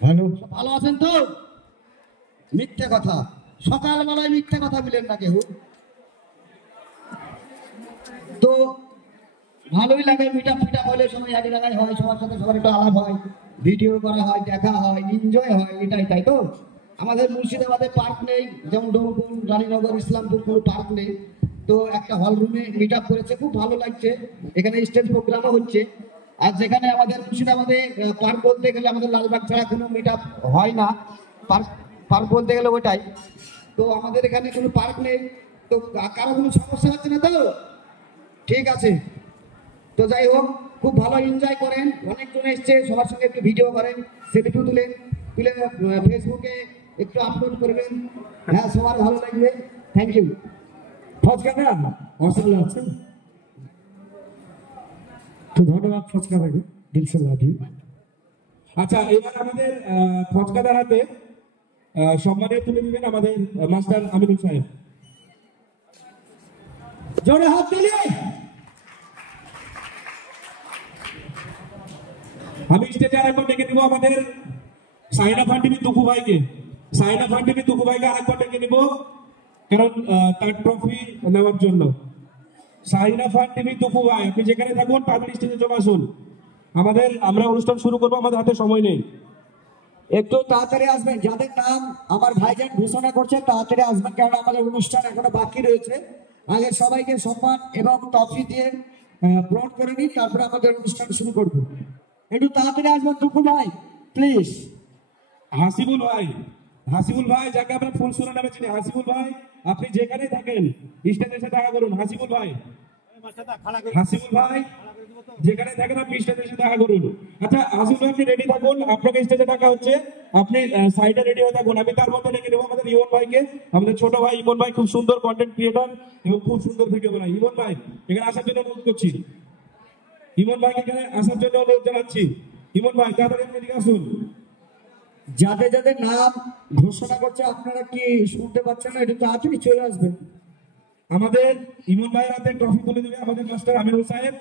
Hello, ভালো আছেন তো? মিথ্যে কথা, সকালবেলায় মিথ্যে কথা বলেন না কেউ। তো ভালোই লাগে, মিটা ফিটা হলে সবাই এক জায়গায় হয়, সবার সাথে সবার একটু আলাপ হয়, ভিডিও করা হয়, দেখা হয়, এনজয় হয়, এটাই তাই তো। আমাদের মুর্শিদাবাদে পার্ক নেই, যেমন ডোমপুর, রানীনগর, ইসলামপুর কোনো পার্ক নেই। তো একটা হল রুমে মিট আপ করেছে, খুব ভালো লাগছে। এখানে স্টেজ প্রোগ্রামও হচ্ছে। আর যেখানে আমাদের মুর্শিদাবাদে পার্ক বলতে গেলে আমাদের লালবাগ ছাড়া কোনো মিট আপ হয় না। পার্ক পার্ক বলতে গেলে ওটাই। তো আমাদের এখানে কোনো পার্ক নেই। তো কারো কোনো সমস্যা হচ্ছে না তো? ঠিক আছে। তো যাই হোক, খুব ভালো এনজয় করেন, অনেকজন এসছে, সবার সঙ্গে একটু ভিডিও করেন, সেলফি তুলে ফেসবুকে একটু আপলোড করবেন। হ্যাঁ, সবার ভালো লাগবে। Thank you. ফচকা দেন, অসুবিধা আছে তো? ধন্যবাদ ফচকা থেকে, দিলসে লাভ ইউ। আচ্ছা, এবার আমাদের ফচকাদার হাতে সম্মানে তুলে দিবেন আমাদের মাস্টার আমিনুল সাহেব। জোরে হাত দিলে। আমি স্টেজে আরেকবার ডেকে দিব আমাদের সাইনা ফান্ডিমি তুকু ভাইকে। সাইনা ফান্ডিমি তুকু ভাইকে আরেকবার ডেকে নিব, কারণ তার ট্রফি নেওয়ার জন্য। সাইনা ফান্ডিমি তুকু ভাই, আপনি যেখানে থাকুন পাবলিক স্টেজে চলে আসুন। আমরা অনুষ্ঠান শুরু করবো, আমাদের হাতে সময় নেই। একটু তাড়াতাড়ি আসবেন, যাদের নাম আমার ভাইজান ঘোষণা করছে তাড়াতাড়ি আসবেন, কারণ আমাদের অনুষ্ঠান এখনো বাকি রয়েছে। আগে সবাইকে সম্মান এবং ট্রফি দিয়ে গ্রহণ করে নিই, তারপরে আমাদের অনুষ্ঠান শুরু করব। একটু তাড়াতাড়ি আসবেন টুকু ভাই, প্লিজ। হাসিবুল ভাই, হাসিবুল ভাই যাকে আমরা ফুলসুরা নামে চিনি, হাসিবুল ভাই আপনি যেখানে থাকেন স্টেজে এসে দেখা করুন। হাসিবুল ভাই, হাসিবুল ভাই যেখানে থাকেন আপনি স্টেজে এসে দেখা করুন। আচ্ছা হাসিবুল ভাই, আপনি রেডি থাকুন, আপনাকে স্টেজে ডাকা হচ্ছে, আপনি সাইডে রেডি হয়ে থাকুন। আমি তার মধ্যে ডেকে নেবো আমাদের ইমন ভাইকে, আমাদের ছোট ভাই ইমন ভাই, খুব সুন্দর কন্টেন্ট ক্রিয়েটর এবং খুব সুন্দর ভিডিও বানায়। ইমন ভাই এখানে আসার জন্য অনুরোধ করছি, ইমন ভাইকে এখানে আসার জন্য অনুরোধ জানাচ্ছি। ইমন ভাই তাড়াতাড়ি আপনি এদিকে আসুন। যাদের যাদের নাম ঘোষণা করছে আপনারা কি শুনতে পাচ্ছেন না? একটু তাড়াতাড়ি চলে আসবেন। আমাদের ইমন ভাইয়ের হাতে ট্রফি তুলে দেবে আমাদের মাস্টার আমিনুল সাহেব।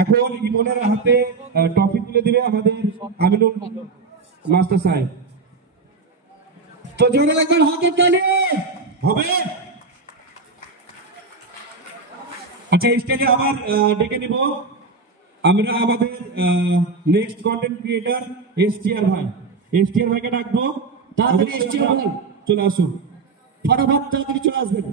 এখন ইমনের হাতে ট্রফি তুলে দিবে আমাদের আমিনুল মাস্টার সাহেব। তো জোরে লাগবেন, হাতের তালি হবে। আচ্ছা, স্টেজে আবার ডেকে নিব আমরা আমাদের নেক্সট কন্টেন্ট ক্রিয়েটর এসটিআর ভাই। এসটিআর ভাইকে ডাকবো, তাড়াতাড়ি STR ভাই চলে আসুন। ফটাফট তাড়াতাড়ি চলে আসবেন।